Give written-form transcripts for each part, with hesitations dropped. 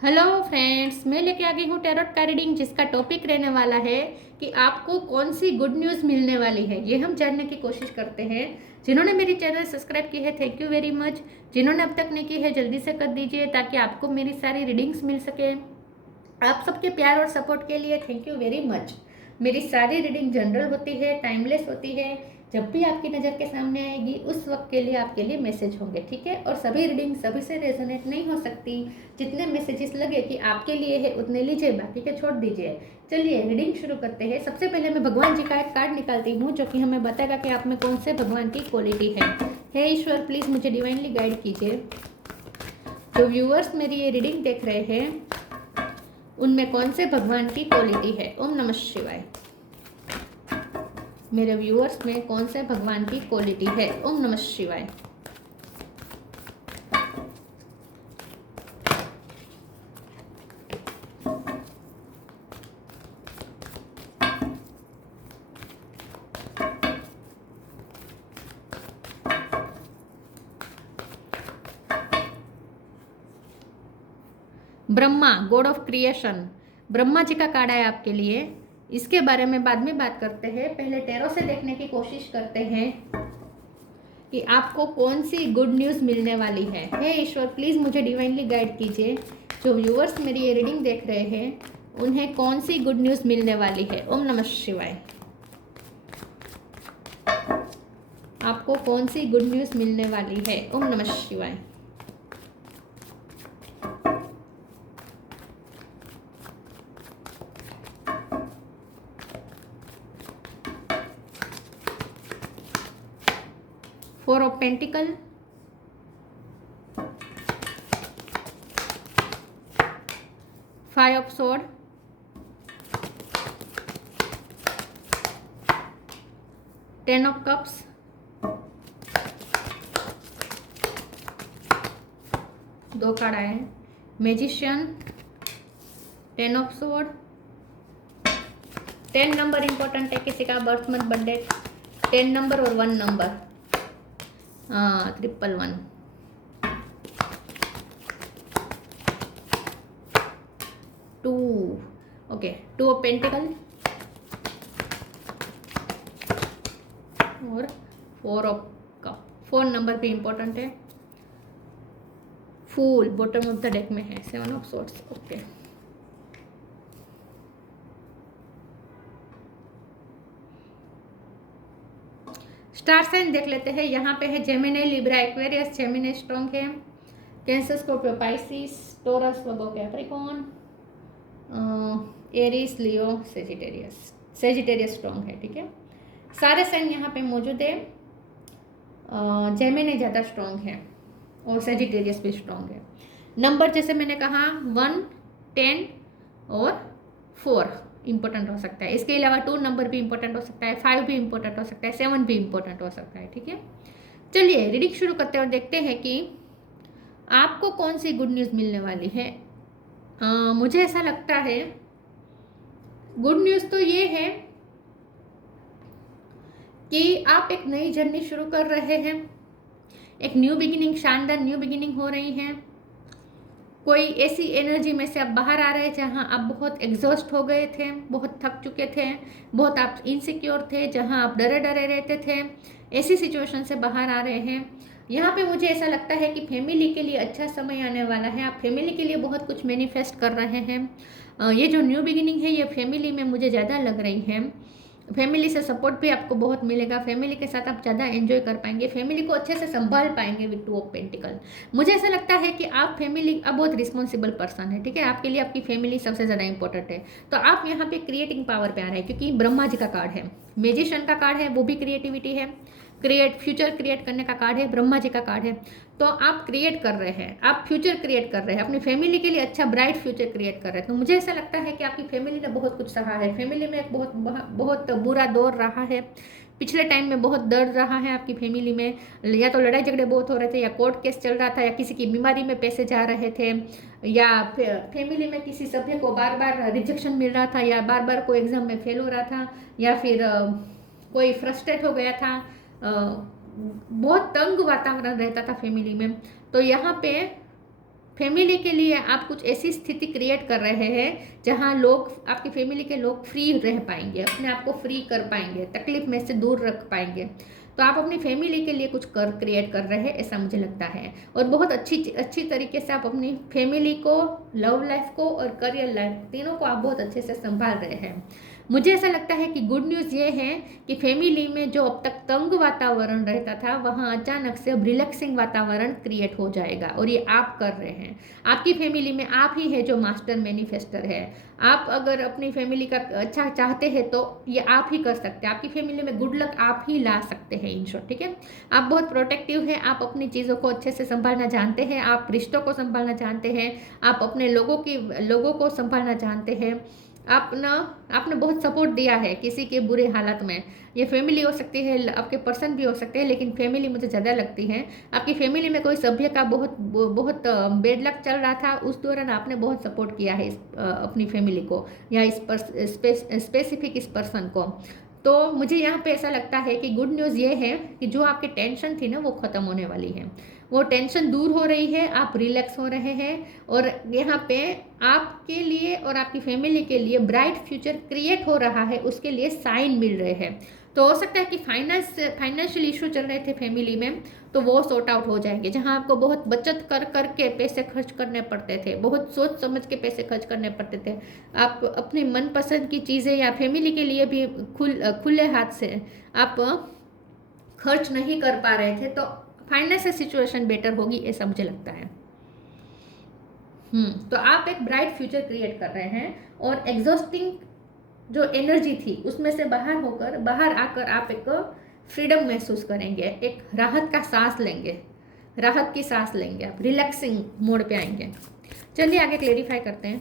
Hello friends, मैं लेके आ गई हूँ टैरोट का रीडिंग, जिसका टॉपिक रहने वाला है कि आपको कौन सी गुड न्यूज़ मिलने वाली है। ये हम जानने की कोशिश करते हैं। जिन्होंने मेरी चैनल सब्सक्राइब की है, थैंक यू वेरी मच। जिन्होंने अब तक नहीं की है, जल्दी से कर दीजिए ताकि आपको मेरी सारी रीडिंग्स मिल सके। आप सबके प्यार और सपोर्ट के लिए थैंक यू वेरी मच। मेरी सारी रीडिंग जनरल होती है, टाइमलेस होती है। जब भी आपकी नज़र के सामने आएगी उस वक्त के लिए आपके लिए मैसेज होंगे, ठीक है। और सभी रीडिंग सभी से रेजोनेट नहीं हो सकती। जितने मैसेजेस लगे कि आपके लिए है उतने लीजिए, बाकी के छोड़ दीजिए। चलिए रीडिंग शुरू करते हैं। सबसे पहले मैं भगवान जी का एक कार्ड निकालती हूँ जो कि हमें बताएगा कि आप में कौन से भगवान की क्वालिटी है। हे ईश्वर, प्लीज़ मुझे डिवाइनली गाइड कीजिए। जो व्यूअर्स मेरी ये रीडिंग देख रहे हैं उनमें कौन से भगवान की क्वालिटी है। ओम नमः शिवाय। मेरे व्यूअर्स में कौन से भगवान की क्वालिटी है। ओम नमः शिवाय। Brahma, god of creation, Brahma ji का कार्ड है आपके लिए। इसके बारे में बाद में बात करते हैं। पहले टैरो से देखने की कोशिश करते हैं कि आपको कौन सी गुड न्यूज़ मिलने वाली है। हे ईश्वर, प्लीज़ मुझे डिवाइनली गाइड कीजिए। जो व्यूअर्स मेरी ये रीडिंग देख रहे हैं उन्हें कौन सी गुड न्यूज़ मिलने वाली है। ओम नमः शिवाय। आपको कौन सी गुड न्यूज़ मिलने वाली है। ओम नमः शिवाय। Four of pentacle, five of sword, ten of cups, दो कार्ड आए हैं, magician, ten of sword. 10 number important है। किसी का बर्थ मंथ बर्थडे 10 नंबर और 1 नंबर, हाँ 111, 2, ओके, 2 ऑफ पेंटिकल और 4 ऑफ कप। 4 नंबर भी इंपॉर्टेंट है। Fool bottom of the deck में है। 7 of sorts, okay. Star sign देख लेते हैं। यहाँ पे है Gemini, Libra, Aquarius. Gemini strong है। Cancer, Scorpio, Pisces, Taurus, Virgo, Capricorn, Aries, Leo, Sagittarius. Sagittarius strong है, ठीक है। सारे साइन यहाँ पे मौजूद है। जेमिनी ज़्यादा स्ट्रॉन्ग है और सेजिटेरियस भी स्ट्रॉन्ग है। नंबर जैसे मैंने कहा 1, 10 और 4 इंपॉर्टेंट हो सकता है। इसके अलावा 2 नंबर भी इंपॉर्टेंट हो सकता है, 5 भी इंपॉर्टेंट हो सकता है, 7 भी इंपॉर्टेंट हो सकता है, ठीक है। चलिए रीडिंग शुरू करते हैं और देखते हैं कि आपको कौन सी गुड न्यूज़ मिलने वाली है। मुझे ऐसा लगता है गुड न्यूज़ तो ये है कि आप एक नई जर्नी शुरू कर रहे हैं। एक न्यू बिगिनिंग, शानदार न्यू बिगिनिंग हो रही है। कोई ऐसी एनर्जी में से आप बाहर आ रहे हैं जहां आप बहुत एग्जॉस्ट हो गए थे, बहुत थक चुके थे, बहुत आप इनसिक्योर थे, जहां आप डरे डरे रहते थे। ऐसी सिचुएशन से बाहर आ रहे हैं। यहाँ पे मुझे ऐसा लगता है कि फैमिली के लिए अच्छा समय आने वाला है। आप फैमिली के लिए बहुत कुछ मैनिफेस्ट कर रहे हैं। ये जो न्यू बिगिनिंग है ये फैमिली में मुझे ज़्यादा लग रही है। फैमिली से सपोर्ट भी आपको बहुत मिलेगा। फैमिली के साथ आप ज़्यादा एंजॉय कर पाएंगे, फैमिली को अच्छे से संभाल पाएंगे विद 2 ऑफ पेंटिकल। मुझे ऐसा लगता है कि आप फैमिली अब बहुत रिस्पॉन्सिबल पर्सन है, ठीक है। आपके लिए आपकी फैमिली सबसे ज़्यादा इंपॉर्टेंट है। तो आप यहाँ पे क्रिएटिंग पावर पे आ रहे हैं क्योंकि ब्रह्मा जी का कार्ड है, मैजिशियन का कार्ड है, वो भी क्रिएटिविटी है। फ्यूचर क्रिएट करने का कार्ड है, ब्रह्मा जी का कार्ड है। तो आप क्रिएट कर रहे हैं, आप फ्यूचर क्रिएट कर रहे हैं, अपनी फैमिली के लिए अच्छा ब्राइट फ्यूचर क्रिएट कर रहे हैं। तो मुझे ऐसा लगता है कि आपकी फैमिली ने बहुत कुछ सहा है। फैमिली में एक बहुत बुरा दौर रहा है। पिछले टाइम में बहुत दर्द रहा है आपकी फैमिली में। या तो लड़ाई झगड़े बहुत हो रहे थे, या कोर्ट केस चल रहा था, या किसी की बीमारी में पैसे जा रहे थे, या फैमिली में किसी सभ्य को बार बार रिजेक्शन मिल रहा था, या बार बार कोई एग्जाम में फेल हो रहा था, या फिर कोई फ्रस्ट्रेट हो गया था। बहुत तंग वातावरण रहता था फैमिली में। तो यहाँ पे फैमिली के लिए आप कुछ ऐसी स्थिति क्रिएट कर रहे हैं जहां लोग, आपकी फैमिली के लोग फ्री रह पाएंगे, अपने आप को फ्री कर पाएंगे, तकलीफ में से दूर रख पाएंगे। तो आप अपनी फैमिली के लिए कुछ क्रिएट कर रहे हैं, ऐसा मुझे लगता है। और बहुत अच्छी तरीके से आप अपनी फैमिली को, लव लाइफ को और करियर लाइफ, तीनों को आप बहुत अच्छे से संभाल रहे हैं। मुझे ऐसा लगता है कि गुड न्यूज़ ये है कि फैमिली में जो अब तक तंग वातावरण रहता था, वहाँ अचानक से अब रिलैक्सिंग वातावरण क्रिएट हो जाएगा, और ये आप कर रहे हैं। आपकी फैमिली में आप ही है जो मास्टर मैनिफेस्टर है। आप अगर अपनी फैमिली का अच्छा चाहते हैं तो ये आप ही कर सकते हैं। आपकी फैमिली में गुड लक आप ही ला सकते हैं, इन शॉर्ट, ठीक है। आप बहुत प्रोटेक्टिव हैं, आप अपनी चीज़ों को अच्छे से संभालना जानते हैं, आप रिश्तों को संभालना जानते हैं, आप अपने लोगों को संभालना जानते हैं। आपने बहुत सपोर्ट दिया है किसी के बुरे हालत में। ये फैमिली हो सकती है, आपके पर्सन भी हो सकते हैं, लेकिन फैमिली मुझे ज़्यादा लगती है। आपकी फैमिली में कोई सभ्य का बहुत बेड लक चल रहा था, उस दौरान आपने बहुत सपोर्ट किया है अपनी फैमिली को, या स्पेसिफिक इस पर्सन को। तो मुझे यहाँ पे ऐसा लगता है कि गुड न्यूज़ ये है कि जो आपकी टेंशन थी ना, वो ख़त्म होने वाली है। वो टेंशन दूर हो रही है, आप रिलैक्स हो रहे हैं, और यहाँ पे आपके लिए और आपकी फैमिली के लिए ब्राइट फ्यूचर क्रिएट हो रहा है, उसके लिए साइन मिल रहे हैं। तो हो सकता है कि फाइनेंशियल इशू चल रहे थे फैमिली में, तो वो सॉर्ट आउट हो जाएंगे। जहाँ आपको बहुत बचत कर के पैसे खर्च करने पड़ते थे, बहुत सोच समझ के पैसे खर्च करने पड़ते थे, आप अपनी मनपसंद की चीज़ें या फैमिली के लिए भी खुले हाथ से आप खर्च नहीं कर पा रहे थे, तो फाइनेंशियल सिचुएशन बेटर होगी, ऐसा मुझे लगता है। तो आप एक ब्राइट फ्यूचर क्रिएट कर रहे हैं, और एग्जॉस्टिंग जो एनर्जी थी उसमें से बाहर आकर आप एक फ्रीडम महसूस करेंगे, एक राहत का सांस लेंगे, राहत की सांस लेंगे, आप रिलैक्सिंग मोड पे आएंगे। चलिए आगे क्लेरिफाई करते हैं।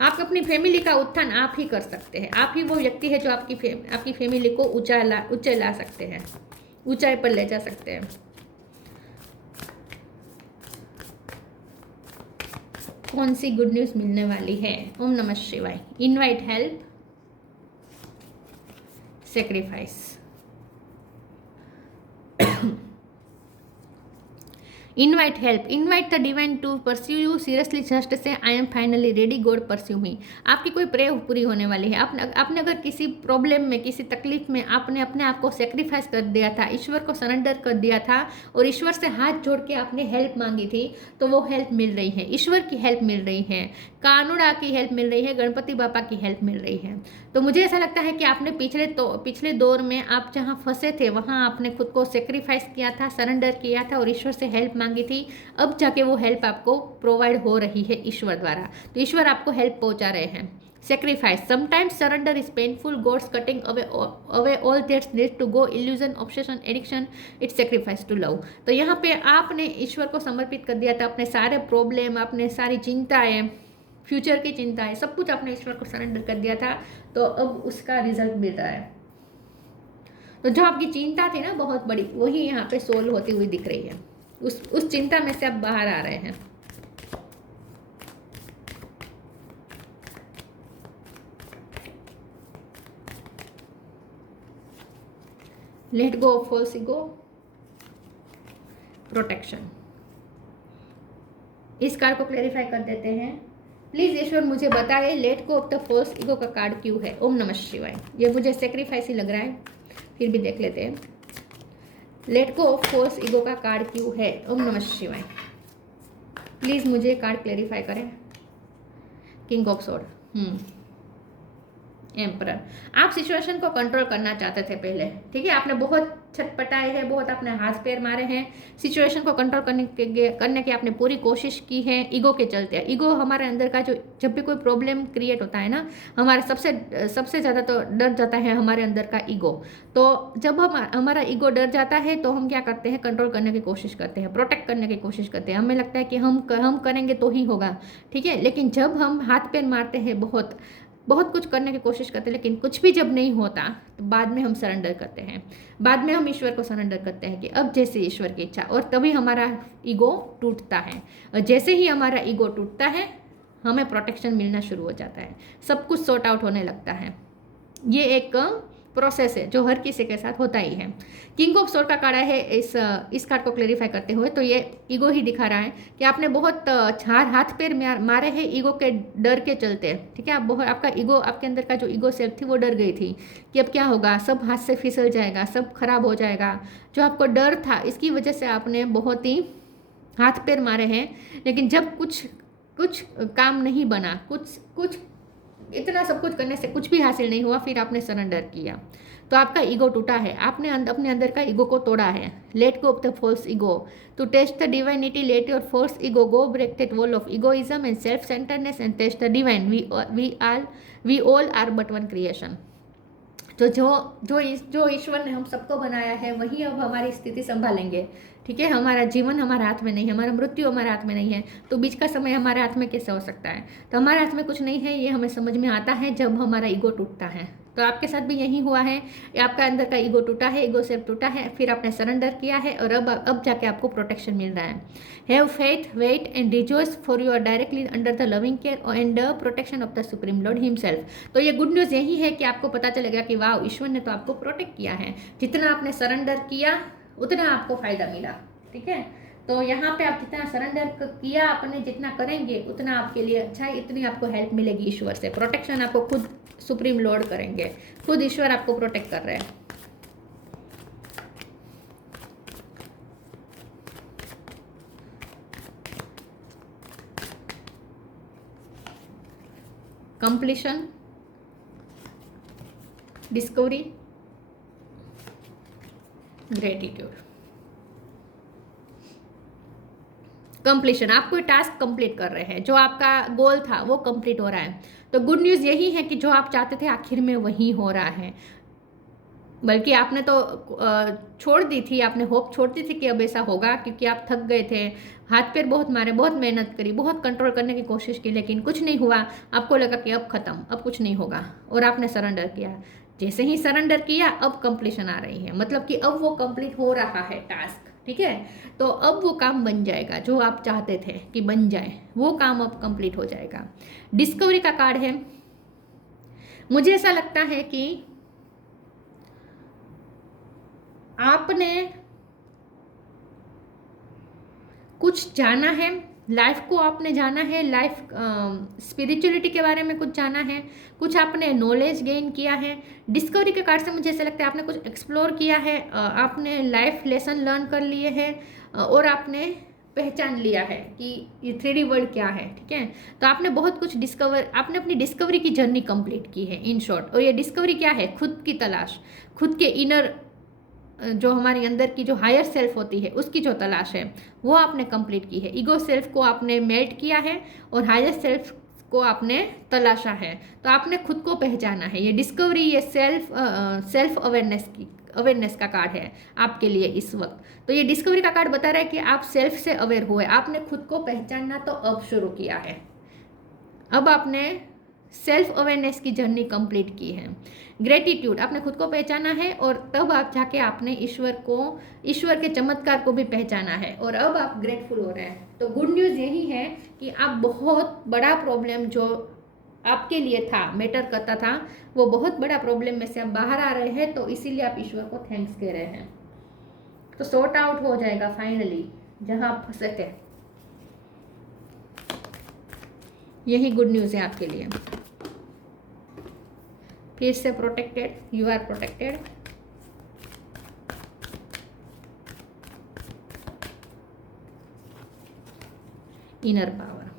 आप अपनी फैमिली का उत्थान आप ही कर सकते हैं। आप ही वो व्यक्ति है जो आपकी फैमिली को ऊंचाई ला सकते हैं, ऊंचाई पर ले जा सकते हैं। कौन सी गुड न्यूज़ मिलने वाली है? ओम नमः शिवाय। Invite help, sacrifice. Invite help, invite the divine to pursue you, seriously just say I am finally ready, god pursue me. आपकी कोई प्रेयर पूरी होने वाली है। आपने अगर किसी प्रॉब्लम में, किसी तकलीफ में आपने अपने आप को सेक्रीफाइस कर दिया था, ईश्वर को सरेंडर कर दिया था, और ईश्वर से हाथ जोड़ के आपने हेल्प मांगी थी, तो वो हेल्प मिल रही है। ईश्वर की हेल्प मिल रही है, कानुड़ा की हेल्प मिल रही है, गणपति बापा की हेल्प मिल रही है। तो मुझे ऐसा लगता है कि आपने पिछले दौर में आप जहाँ फंसे थे, वहाँ आपने खुद को सेक्रीफाइस किया था, सरेंडर किया था, और ईश्वर से हेल्प मांगी थी। अब जाके वो हेल्प आपको प्रोवाइड हो रही है ईश्वर द्वारा। तो ईश्वर आपको हेल्प पहुंचा रहे हैं। Sacrifice, sometimes surrender is painful, God's cutting away all that's need to go, illusion, obsession, addiction, it's sacrifice to love. तो यहाँ पे आपने ईश्वर को समर्पित कर दिया था, अपने सारे प्रॉब्लम, अपने सारी चिंताएं, फ्यूचर की चिंताएं, सब कुछ आपने ईश्वर को सरेंडर कर दिया था। तो अब उसका रिजल्ट मिल रहा है। तो जो आपकी चिंता थी ना बहुत बड़ी, वही यहाँ पे सोल्व होती हुई दिख रही है। उस चिंता में से आप बाहर आ रहे हैं। Let go of false ego, protection. इस कार्ड को क्लेरिफाई कर देते हैं। प्लीज ईश्वर मुझे बताइए let go of the false ego का कार्ड क्यों है? ओम नमः शिवाय। ये मुझे सेक्रीफाइस ही लग रहा है, फिर भी देख लेते हैं। Let go of false ego का कार्ड क्यों है? ओम नमः शिवाय। प्लीज मुझे कार्ड क्लेरिफाई करें। King of sword, emperor. आप सिचुएशन को कंट्रोल करना चाहते थे पहले, ठीक है। आपने बहुत छटपटाए हैं, बहुत अपने हाथ पैर मारे हैं, सिचुएशन को कंट्रोल करने की आपने पूरी कोशिश की है, ईगो के चलते। ईगो हमारे अंदर का, जो जब भी कोई प्रॉब्लम क्रिएट होता है ना, हमारे सबसे ज़्यादा तो डर जाता है हमारे अंदर का ईगो। तो जब हमारा ईगो डर जाता है तो हम क्या करते हैं? कंट्रोल करने की कोशिश करते हैं, प्रोटेक्ट करने की कोशिश करते हैं। हमें लगता है कि हम करेंगे तो ही होगा, ठीक है। लेकिन जब हम हाथ पैर मारते हैं, बहुत कुछ करने की कोशिश करते हैं, लेकिन कुछ भी जब नहीं होता, तो बाद में हम सरेंडर करते हैं। बाद में हम ईश्वर को सरेंडर करते हैं कि अब जैसे ईश्वर की इच्छा, और तभी हमारा ईगो टूटता है। और जैसे ही हमारा ईगो टूटता है, हमें प्रोटेक्शन मिलना शुरू हो जाता है, सब कुछ सॉर्ट आउट होने लगता है। ये एक प्रोसेस है जो हर किसी के साथ होता ही है। किंग ऑफ सोर्ड का कार्ड है इस कार्ड को क्लेरिफाई करते हुए, तो ये ईगो ही दिखा रहा है कि आपने बहुत हाथ पैर मारे हैं ईगो के डर के चलते, ठीक है। आप बहुत, आपका ईगो, आपके अंदर का जो ईगो सेल्फ थी वो डर गई थी कि अब क्या होगा, सब हाथ से फिसल जाएगा, सब खराब हो जाएगा। जो आपको डर था इसकी वजह से आपने बहुत ही हाथ पैर मारे हैं, लेकिन जब कुछ काम नहीं बना, कुछ इतना सब कुछ करने से कुछ भी हासिल नहीं हुआ, फिर आपने सरेंडर किया, तो आपका ईगो टूटा है, आपने अपने अंदर का ईगो को तोड़ा है। Let go of the false ego to test the divinity, let your false ego go, break that wall of egoism and self centredness and test the divine. We all are but one creation. तो जो ईश्वर ने हम सबको बनाया है वही अब हमारी स्थिति संभालेंगे, ठीक है। हमारा जीवन हमारे हाथ में नहीं है, हमारा मृत्यु हमारे हाथ में नहीं है, तो बीच का समय हमारे हाथ में कैसे हो सकता है। तो हमारे हाथ में कुछ नहीं है, ये हमें समझ में आता है जब हमारा ईगो टूटता है। तो आपके साथ भी यही हुआ है, आपका अंदर का ईगो टूटा है, ईगो सेल्फ टूटा है, फिर आपने सरेंडर किया है और अब जाके आपको प्रोटेक्शन मिल रहा है। Have faith, wait and rejoice for you are directly under the loving care and the protection of the supreme lord himself. तो ये गुड न्यूज़ यही है कि आपको पता चलेगा कि वाह, ईश्वर ने तो आपको प्रोटेक्ट किया है। जितना आपने सरेंडर किया उतना आपको फायदा मिला, ठीक है। तो यहाँ पे आप जितना सरेंडर किया आपने, जितना करेंगे उतना आपके लिए अच्छा है, इतनी आपको हेल्प मिलेगी ईश्वर से। प्रोटेक्शन आपको खुद सुप्रीम लॉर्ड करेंगे, खुद ईश्वर आपको प्रोटेक्ट कर रहे हैं। Completion, discovery, gratitude. कंप्लीशन, आप कोई टास्क कंप्लीट कर रहे हैं, जो आपका गोल था वो कंप्लीट हो रहा है। तो गुड न्यूज़ यही है कि जो आप चाहते थे आखिर में वही हो रहा है। बल्कि आपने तो छोड़ दी थी, आपने होप छोड़ दी थी कि अब ऐसा होगा, क्योंकि आप थक गए थे, हाथ पैर बहुत मारे, बहुत मेहनत करी, बहुत कंट्रोल करने की कोशिश की, लेकिन कुछ नहीं हुआ। आपको लगा कि अब खत्म, अब कुछ नहीं होगा, और आपने सरेंडर किया। जैसे ही सरेंडर किया अब कंप्लीशन आ रही है, मतलब कि अब वो कंप्लीट हो रहा है टास्क, ठीक है। तो अब वो काम बन जाएगा जो आप चाहते थे कि बन जाए, वो काम अब कंप्लीट हो जाएगा। डिस्कवरी का कार्ड है। मुझे ऐसा लगता है कि आपने कुछ जाना है, लाइफ को आपने जाना है, लाइफ स्पिरिचुअलिटी के बारे में कुछ जाना है, कुछ आपने नॉलेज गेन किया है। डिस्कवरी के कार्ड से मुझे ऐसा लगता है आपने कुछ एक्सप्लोर किया है, आपने लाइफ लेसन लर्न कर लिए हैं, और आपने पहचान लिया है कि ये 3D वर्ल्ड क्या है, ठीक है। तो आपने बहुत कुछ आपने अपनी डिस्कवरी की जर्नी कंप्लीट की है इन शॉर्ट। और ये डिस्कवरी क्या है? खुद की तलाश, खुद के इनर, जो हमारी अंदर की जो हायर सेल्फ होती है उसकी जो तलाश है वो आपने कंप्लीट की है। ईगो सेल्फ को आपने मेल्ट किया है और हायर सेल्फ को आपने तलाशा है। तो आपने खुद को पहचाना है। ये डिस्कवरी, ये सेल्फ अवेयरनेस का कार्ड है आपके लिए इस वक्त। तो ये डिस्कवरी का कार्ड बता रहा है कि आप सेल्फ से अवेयर हुए, आपने खुद को पहचानना तो अब शुरू किया है। अब आपने सेल्फ अवेयरनेस की जर्नी कंप्लीट की है। ग्रेटिट्यूड, आपने खुद को पहचाना है और तब आप जाके आपने ईश्वर के चमत्कार को भी पहचाना है और अब आप ग्रेटफुल हो रहे हैं। तो गुड न्यूज़ यही है कि आप बहुत बड़ा प्रॉब्लम जो आपके लिए था, मैटर करता था, वो बहुत बड़ा प्रॉब्लम में से आप बाहर आ रहे हैं। तो इसीलिए आप ईश्वर को थैंक्स कह रहे हैं। तो सॉर्ट आउट हो जाएगा फाइनली जहां आप फंसे थे। यही गुड न्यूज़ है आपके लिए। फिर से protected, you are protected. Inner power,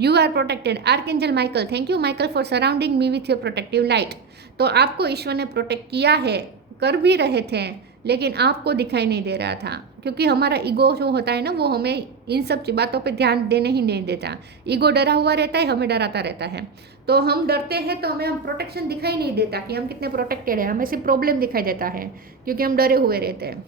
you are protected. Archangel Michael, thank you Michael for surrounding me with your protective light. तो आपको ईश्वर ने प्रोटेक्ट किया है, कर भी रहे थे, लेकिन आपको दिखाई नहीं दे रहा था, क्योंकि हमारा ईगो जो होता है ना, वो हमें इन सब बातों पे ध्यान देने ही नहीं देता। ईगो डरा हुआ रहता है, हमें डराता रहता है। तो हम डरते हैं तो हमें प्रोटेक्शन दिखाई नहीं देता कि हम कितने प्रोटेक्टेड हैं, हमें सिर्फ प्रॉब्लम दिखाई देता है क्योंकि हम डरे हुए रहते हैं।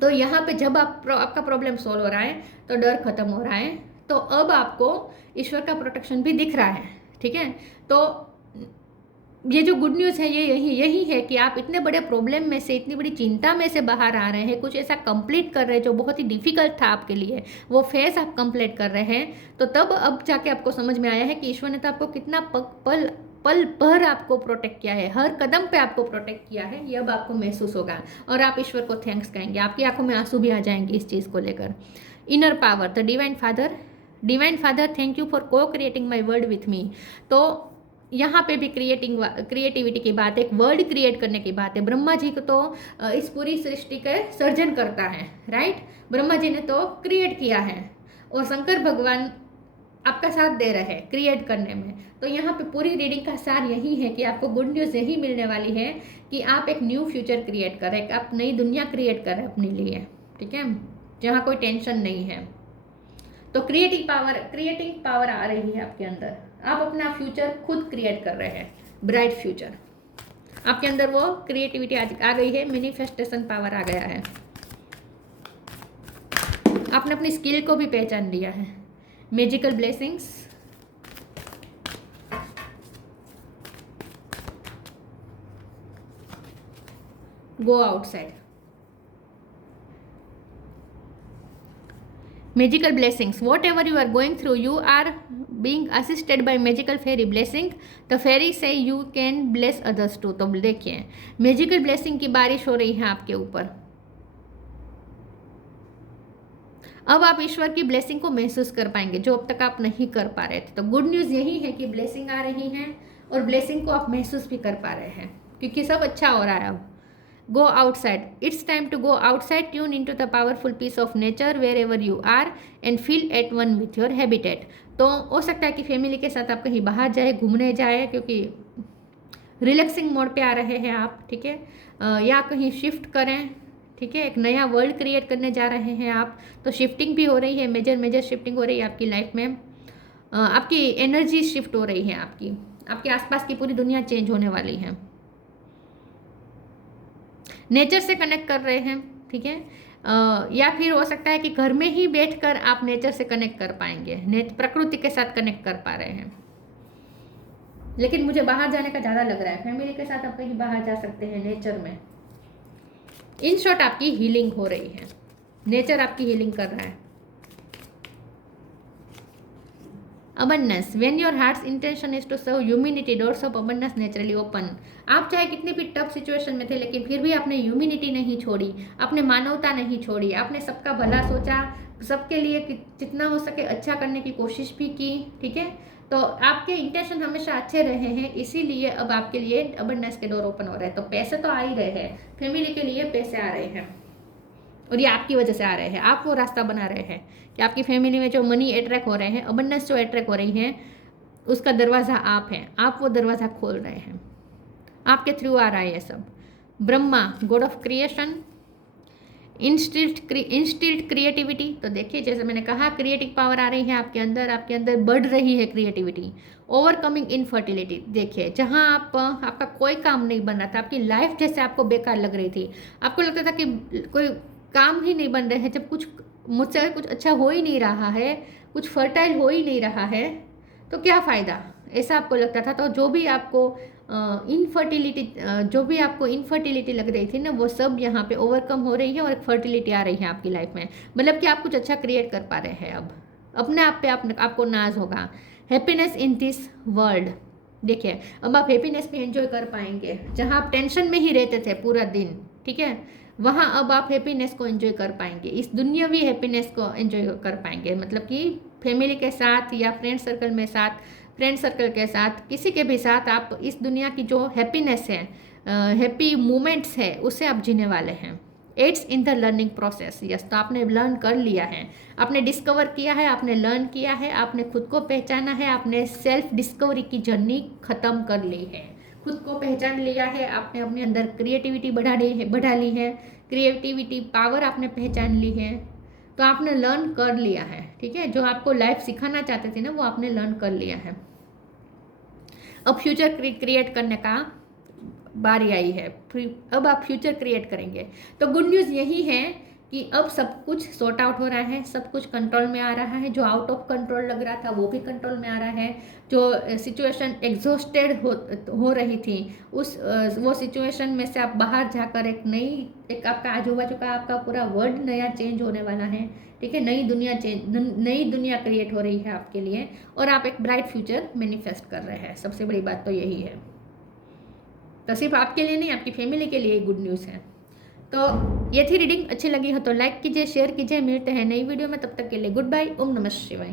तो यहाँ पे जब आपका प्रॉब्लम सॉल्व हो रहा है तो डर खत्म हो रहा है, तो अब आपको ईश्वर का प्रोटेक्शन भी दिख रहा है, ठीक है। तो ये जो गुड न्यूज़ है ये यही है कि आप इतने बड़े प्रॉब्लम में से, इतनी बड़ी चिंता में से बाहर आ रहे हैं, कुछ ऐसा कंप्लीट कर रहे हैं जो बहुत ही डिफिकल्ट था आपके लिए, वो फेज आप कंप्लीट कर रहे हैं। तो तब अब जाके आपको समझ में आया है कि ईश्वर ने तो आपको कितना पल पल भर आपको प्रोटेक्ट किया है, हर कदम पे आपको प्रोटेक्ट किया है, ये अब आपको महसूस होगा और आप ईश्वर को थैंक्स कहेंगे। आपकी आंखों में आंसू भी आ जाएंगे इस चीज़ को लेकर। Inner power, the divine father thank you for को creating my world with me. तो यहाँ पे भी क्रिएटिविटी की बात है, एक वर्ल्ड क्रिएट करने की बात है। ब्रह्मा जी को तो इस पूरी सृष्टि का सर्जन करता है, राइट। ब्रह्मा जी ने तो क्रिएट किया है और शंकर भगवान आपका साथ दे रहे हैं क्रिएट करने में। तो यहाँ पे पूरी रीडिंग का सार यही है कि आपको गुड न्यूज़ यही मिलने वाली है कि आप एक न्यू फ्यूचर क्रिएट कर रहे हैं, आप नई दुनिया क्रिएट कर रहे हैं अपने लिए, ठीक है, जहाँ कोई टेंशन नहीं है। तो क्रिएटिंग पावर आ रही है आपके अंदर, आप अपना फ्यूचर खुद क्रिएट कर रहे हैं, ब्राइट फ्यूचर। आपके अंदर वो क्रिएटिविटी आ गई है, मैनिफेस्टेशन पावर आ गया है। आपने अपनी स्किल को भी पहचान लिया है। Magical blessings, go outside. Magical blessings, whatever you are going through, you are being assisted by magical fairy blessing. The fairy say you can bless others too. तो देखिए मैजिकल ब्लेसिंग की बारिश हो रही है आपके ऊपर। अब आप ईश्वर की ब्लेसिंग को महसूस कर पाएंगे जो अब तक आप नहीं कर पा रहे थे। तो गुड न्यूज़ यही है कि ब्लेसिंग आ रही है और ब्लेसिंग को आप महसूस भी कर पा रहे हैं क्योंकि सब अच्छा हो रहा है। अब go outside, it's time to go outside, tune into the powerful piece of nature wherever you are and feel at one with your habitat. तो हो सकता है कि फैमिली के साथ आप कहीं बाहर जाए, घूमने जाए, क्योंकि रिलैक्सिंग मोड पे आ रहे हैं आप, ठीक है, या कहीं शिफ्ट करें, ठीक है, एक नया वर्ल्ड क्रिएट करने जा रहे हैं आप। तो शिफ्टिंग भी हो रही है, मेजर शिफ्टिंग हो रही है आपकी लाइफ में। आपकी एनर्जी शिफ्ट हो रही है, आपके आसपास की पूरी दुनिया चेंज होने वाली है। नेचर से कनेक्ट कर रहे हैं, ठीक है, या फिर हो सकता है कि घर में ही बैठकर आप नेचर से कनेक्ट कर पाएंगे, प्रकृति के साथ कनेक्ट कर पा रहे हैं। लेकिन मुझे बाहर जाने का ज़्यादा लग रहा है, फैमिली के साथ आप कहीं बाहर जा सकते हैं नेचर में। इन शॉर्ट आपकी हीलिंग हो रही है, नेचर आपकी हीलिंग कर रहा है। abundance, when your heart's intention is to serve humanity, doors of abundance naturally open. आप चाहे कितनी भी टफ सिचुएशन में थे लेकिन फिर भी आपने ह्यूमिनिटी नहीं छोड़ी, आपने मानवता नहीं छोड़ी, आपने सबका भला सोचा, सबके लिए जितना हो सके अच्छा करने की कोशिश भी की, ठीक है। तो आपके इंटेंशन हमेशा अच्छे रहे हैं, इसीलिए अब आपके लिए अबंडेंस के डोर ओपन हो रहे हैं। तो पैसे तो आ ही रहे हैं, फैमिली के लिए पैसे आ रहे हैं और ये आपकी वजह से आ रहे हैं। आप वो रास्ता बना रहे हैं कि आपकी फैमिली में जो मनी अट्रैक्ट हो रहे हैं, अबंडेंस जो अट्रैक्ट हो रही हैं, उसका दरवाज़ा आप हैं, आप वो दरवाज़ा खोल रहे हैं, आपके थ्रू आ रहा है ये सब। Brahma, god of creation, instilled creativity. तो देखिए जैसे मैंने कहा क्रिएटिव पावर आ रही है आपके अंदर बढ़ रही है क्रिएटिविटी। ओवरकमिंग इनफर्टिलिटी, देखिए जहाँ आपका कोई काम नहीं बन रहा था, आपकी लाइफ जैसे आपको बेकार लग रही थी, आपको लगता था कि कोई काम ही नहीं बन रहे हैं, जब मुझसे कुछ अच्छा हो ही नहीं रहा है, कुछ फर्टाइल हो ही नहीं रहा है, तो क्या फ़ायदा, ऐसा आपको लगता था। तो जो भी आपको इनफर्टिलिटी लग रही थी ना, वो सब यहाँ पे ओवरकम हो रही है और एक फर्टिलिटी आ रही है आपकी लाइफ में। मतलब कि आप कुछ अच्छा क्रिएट कर पा रहे हैं। अब अपने आप पे आपको नाज होगा। हैप्पीनेस इन दिस वर्ल्ड, देखिए अब आप हैप्पीनेस भी एंजॉय कर पाएंगे। जहाँ आप टेंशन में ही रहते थे पूरा दिन, ठीक है, वहाँ अब आप हैप्पीनेस को एंजॉय कर पाएंगे, इस दुनियावी हैप्पीनेस को एंजॉय कर पाएंगे। मतलब कि फैमिली के साथ या फ्रेंड सर्कल के साथ किसी के भी साथ आप इस दुनिया की जो हैप्पीनेस है, हैप्पी मोमेंट्स है, उसे आप जीने वाले हैं। Aids in the learning process, yes, तो आपने लर्न कर लिया है, आपने डिस्कवर किया है, आपने लर्न किया है, आपने खुद को पहचाना है, आपने सेल्फ डिस्कवरी की जर्नी ख़त्म कर ली है, खुद को पहचान लिया है, आपने अपने अंदर क्रिएटिविटी बढ़ा ली है, क्रिएटिविटी पावर आपने पहचान ली है। तो आपने लर्न कर लिया है, ठीक है, जो आपको लाइफ सिखाना चाहते थे ना, वो आपने लर्न कर लिया है। अब फ्यूचर क्रिएट करने का बारी आई है, अब आप फ्यूचर क्रिएट करेंगे। तो गुड न्यूज़ यही है कि अब सब कुछ सॉर्ट आउट हो रहा है, सब कुछ कंट्रोल में आ रहा है। जो आउट ऑफ कंट्रोल लग रहा था वो भी कंट्रोल में आ रहा है। जो सिचुएशन एग्जॉस्टेड हो रही थी वो सिचुएशन में से आप बाहर जाकर एक आपका आजू बाजू का आपका पूरा वर्ल्ड नया चेंज होने वाला है। ठीक है, नई दुनिया क्रिएट हो रही है आपके लिए और आप एक ब्राइट फ्यूचर मैनिफेस्ट कर रहे हैं। सबसे बड़ी बात तो यही है। तो सिर्फ आपके लिए नहीं, आपकी फैमिली के लिए गुड न्यूज़ है। तो ये थी रीडिंग। अच्छी लगी हो तो लाइक कीजिए, शेयर कीजिए। मिलते हैं नई वीडियो में, तब तक के लिए गुड बाय। ओम नमः शिवाय।